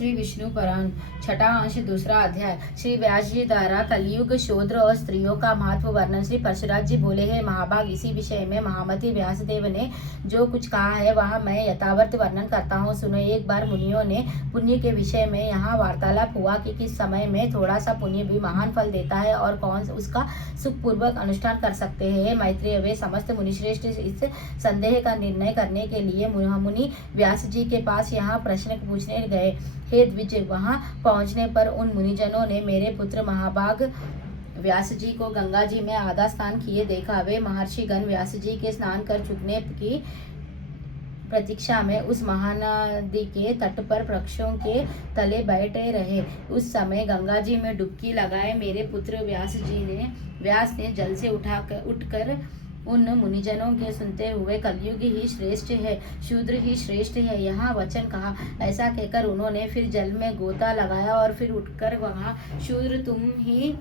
श्री विष्णु पुराण छठा अंश दूसरा अध्याय। श्री व्यास जी द्वारा कलयुग शूद्र और स्त्रियों का महत्व वर्णन। श्री परशुराम जी बोले हैं, महाभाग, इसी विषय में महामति व्यासदेव ने जो कुछ कहा है वह मैं यथावत वर्णन करता हूँ, सुनो। एक बार मुनियों ने पुण्य के विषय में यहाँ वार्तालाप हुआ कि किस समय में थोड़ा सा पुण्य भी महान फल देता है और कौन उसका सुखपूर्वक अनुष्ठान कर सकते हैं। मैत्रेय, वे समस्त मुनिश्रेष्ठ इस संदेह का निर्णय करने के लिए मुनि व्यास जी के पास यहाँ प्रश्न पूछने गए। हे द्विज, वहां पहुंचने पर उन मुनिजनों ने मेरे पुत्र महाभाग व्यास जी को गंगा जी में आधा स्नान किए देखा। वे महर्षिगण व्यास जी के स्नान कर चुकने की प्रतीक्षा में उस महानदी के तट पर वृक्षों के तले बैठे रहे। उस समय गंगा जी में डुबकी लगाए मेरे पुत्र व्यास ने जल से उठकर उन मुनिजनों के सुनते हुए, कलयुग ही श्रेष्ठ है, शूद्र ही श्रेष्ठ है, यहाँ वचन कहा। ऐसा कहकर उन्होंने फिर जल में गोता लगाया और फिर उठकर वहाँ, शूद्र तुम ही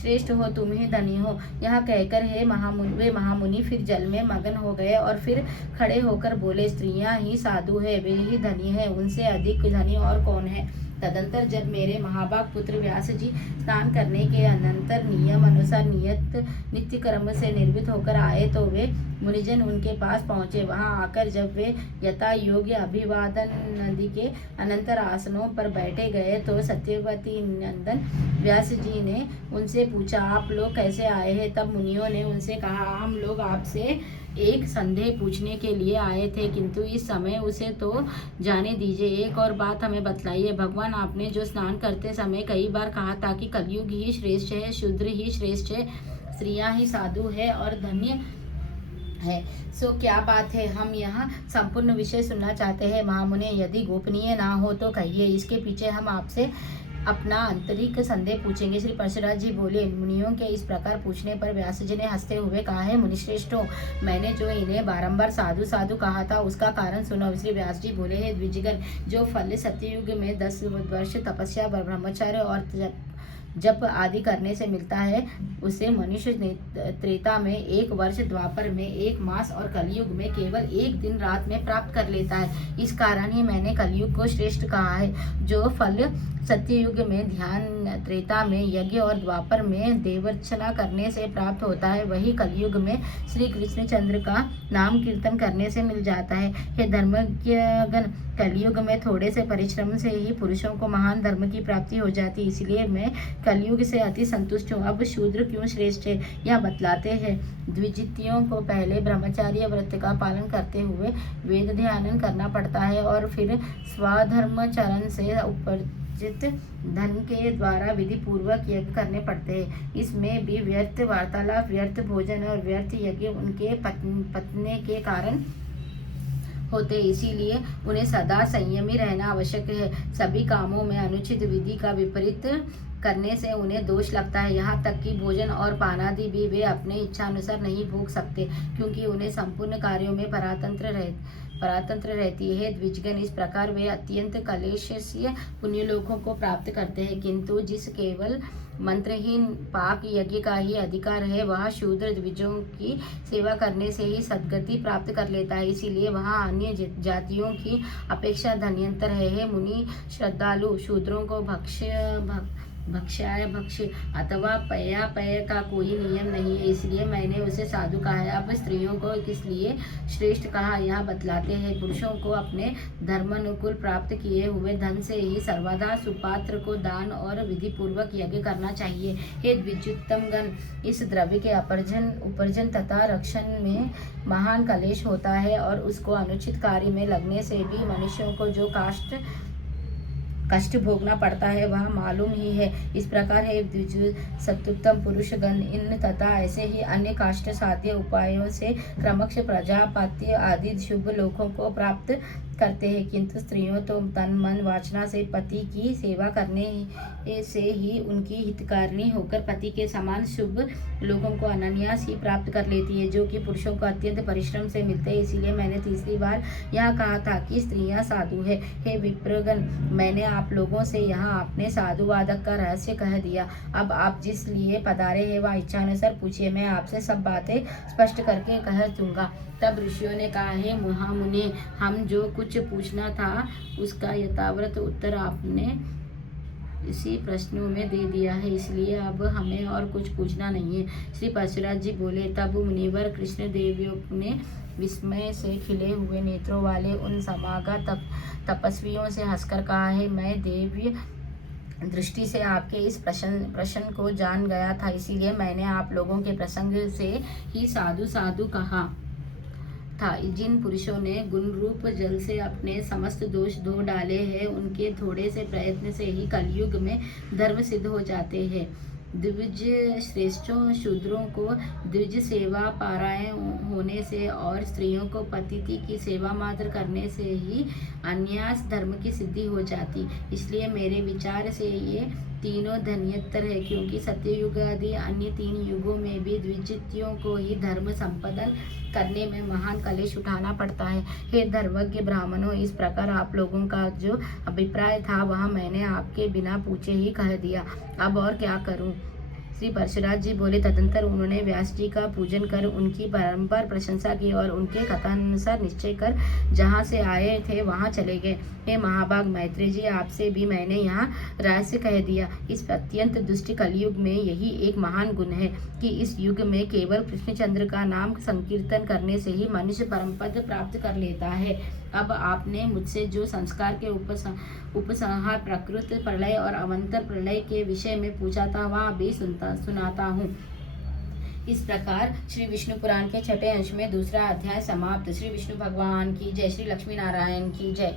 श्रेष्ठ हो, तुम ही धनी हो, यह कहकर वे महामुनि फिर जल में मगन हो गए और फिर खड़े होकर बोले, स्त्रियां ही साधु है, वे ही धनी है, उनसे अधिक धनी और कौन है। तदंतर जब मेरे महाभाग पुत्र व्यास जी स्नान करने के अनंतर नियम अनुसार नित्य कर्म से निर्मित होकर आए तो वे मुनिजन उनके पास पहुंचे। वहां आकर जब वे यथा योग्य अभिवादन नदी के अनंतर आसनों पर बैठे गए तो सत्यवती नंदन व्यास जी ने उनसे पूछा, आप लोग कैसे आए हैं। तब मुनियों ने उनसे कहा, हम लोग आपसे एक संदेह पूछने के लिए आए थे, किंतु इस समय उसे तो जाने दीजिए। एक और बात हमें बतलाइए, भगवान, आपने जो स्नान करते समय कई बार कहा था कि कलयुग ही श्रेष्ठ है, शूद्र ही श्रेष्ठ है, स्त्रियां ही साधु है और धन्य है, सो क्या बात है। हम यहाँ संपूर्ण विषय सुनना चाहते हैं। महामुने, यदि गोपनीय ना हो तो कहिए, इसके पीछे हम आपसे अपना आंतरिक संदेह पूछेंगे। श्री परशुराम जी बोले, मुनियों के इस प्रकार पूछने पर व्यास जी ने हंसते हुए कहा है, मुनिश्रेष्ठों, मैंने जो इन्हें बारंबार साधु साधु कहा था उसका कारण सुनो। श्री व्यास जी बोले हैं, द्विजगण, जो फल सत्ययुग में 10 वर्ष तपस्या, ब्रह्मचर्य और जप आदि करने से मिलता है, उसे मनुष्य त्रेता में 1 वर्ष, द्वापर में 1 मास और कलयुग में केवल 1 दिन रात में प्राप्त कर लेता है। इस कारण ही मैंने कलयुग को श्रेष्ठ कहा है। जो फल सत्ययुग में ध्यान, त्रेता में यज्ञ और द्वापर में देवर्चना करने से प्राप्त होता है, वही कलयुग में श्री कृष्णचंद्र का नाम कीर्तन करने से मिल जाता है। हे धर्मज्ञगण, कलयुग में थोड़े से परिश्रम से ही पुरुषों को महान धर्म की प्राप्ति हो जाती, इसलिए मैं कलयुग से अति संतुष्ट हूँ। अब शूद्र क्यों श्रेष्ठ है यह बतलाते हैं। द्विजितियों को पहले ब्रह्मचार्य व्रत का पालन करते हुए वेद ध्यान करना पड़ता है और फिर स्वधर्मचरण से उपार्जित धन के द्वारा विधि पूर्वक यज्ञ करने पड़ते हैं। इसमें भी व्यर्थ वार्तालाप, व्यर्थ भोजन और व्यर्थ यज्ञ उनके पत्नी के कारण होते, इसीलिए उन्हें सदा संयमी रहना आवश्यक है। सभी कामों में अनुचित विधि का विपरीत करने से उन्हें दोष लगता है। यहाँ तक कि भोजन और पानादि भी वे अपने इच्छानुसार नहीं भोग सकते, क्योंकि उन्हें संपूर्ण कार्यों में परातंत्र रहती है। द्विजगण, इस प्रकार वे अत्यंत क्लेशस्य पुण्यलोकों को प्राप्त करते हैं, किंतु जिस केवल मंत्रहीन पाक यज्ञ का ही अधिकार है, वह शूद्र द्विजों की सेवा करने से ही सद्गति प्राप्त कर लेता है, इसीलिए वहाँ अन्य जातियों की अपेक्षा धन्यंतर है। हे मुनि श्रद्धालु, शूद्रों को भक्ष्याय भक्ष्य अथवा पयापय का कोई नियम नहीं है, इसलिए मैंने उसे साधु कहा है। अब स्त्रियों को किस लिए श्रेष्ठ कहा यह बतलाते हैं। पुरुषों को अपने धर्मानुकूल प्राप्त किए हुए धन से ही सर्वदा सुपात्र को दान और विधि पूर्वक यज्ञ करना चाहिए। हे द्विजोत्तमगण, इस द्रव्य के उपार्जन तथा रक्षण में महान कलेश होता है और उसको अनुचित कार्य में लगने से भी मनुष्यों को जो कष्ट भोगना पड़ता है वह मालूम ही है। इस प्रकार है सत्युत्तम पुरुषगण इन तथा ऐसे ही अन्य काष्ट साध्य उपायों से क्रमश प्रजापत्य आदि शुभ लोकों को प्राप्त करते हैं, किंतु स्त्रियों तो तन मन वासना से पति की सेवा करने से ही उनकी हितकारिणी होकर पति के समान शुभ लोगों को अनायास ही प्राप्त कर लेती है, जो कि पुरुषों को अत्यंत परिश्रम से मिलते हैं। इसीलिए मैंने तीसरी बार यह कहा था कि स्त्रियां साधु है। हे विप्रगण, मैंने आप लोगों से यहाँ अपने साधुवादक का रहस्य कह दिया। अब आप जिस लिए पधारे हैं वह इच्छानुसार पूछिए, मैं आपसे सब बातें स्पष्ट करके कह दूंगा। तब ऋषियों ने कहा, हे महामुने, हम जो कुछ कुछ पूछना था उसका यथावत उत्तर आपने इसी प्रश्नों में दे दिया है, इसलिए अब हमें और कुछ पूछना नहीं है। श्री परशुराम जी बोले। तब मुनिवर कृष्ण देवियों ने विस्मय से खिले हुए नेत्रों वाले उन समागत तपस्वियों से हंसकर कहा है, मैं देव्य दृष्टि से आपके इस प्रश्न को जान गया था, इसीलिए मैंने आप लोगों के प्रसंग से ही साधु साधु कहा था। जिन पुरुषों ने गुण रूप जल से अपने समस्त दोष धो डाले हैं, उनके थोड़े से प्रयत्न से ही कलयुग में धर्म सिद्ध हो जाते हैं। द्विज श्रेष्ठों शूद्रों को द्विज सेवा पारायण होने से और स्त्रियों को पतिथि की सेवा मात्र करने से ही अन्यास धर्म की सिद्धि हो जाती। इसलिए मेरे विचार से ये तीनों धन्यतर है, क्योंकि सत्ययुग आदि अन्य 3 युगों में भी द्विजित्यों को ही धर्म संपादन करने में महान कलेश उठाना पड़ता है। हे धर्मज्ञ ब्राह्मणों, इस प्रकार आप लोगों का जो अभिप्राय था वह मैंने आपके बिना पूछे ही कह दिया। अब और क्या करूं? श्री परशुराम जी बोले। तदंतर उन्होंने व्यास जी का पूजन कर उनकी बारंबार प्रशंसा की और उनके कथानुसार निश्चय कर जहाँ से आए थे वहाँ चले गए। हे महाभाग मैत्रेय जी, आपसे भी मैंने यहाँ रहस्य कह दिया। इस अत्यंत दुष्ट कलयुग में यही एक महान गुण है कि इस युग में केवल कृष्णचंद्र का नाम संकीर्तन करने से ही मनुष्य परम पद प्राप्त कर लेता है। अब आपने मुझसे जो संस्कार के उपसंहार, प्रकृत प्रलय और अवंतर प्रलय के विषय में पूछा था वह भी सुनाता हूँ। इस प्रकार श्री विष्णु पुराण के 6वें अंश में दूसरा अध्याय समाप्त। श्री विष्णु भगवान की जय। श्री लक्ष्मी नारायण की जय।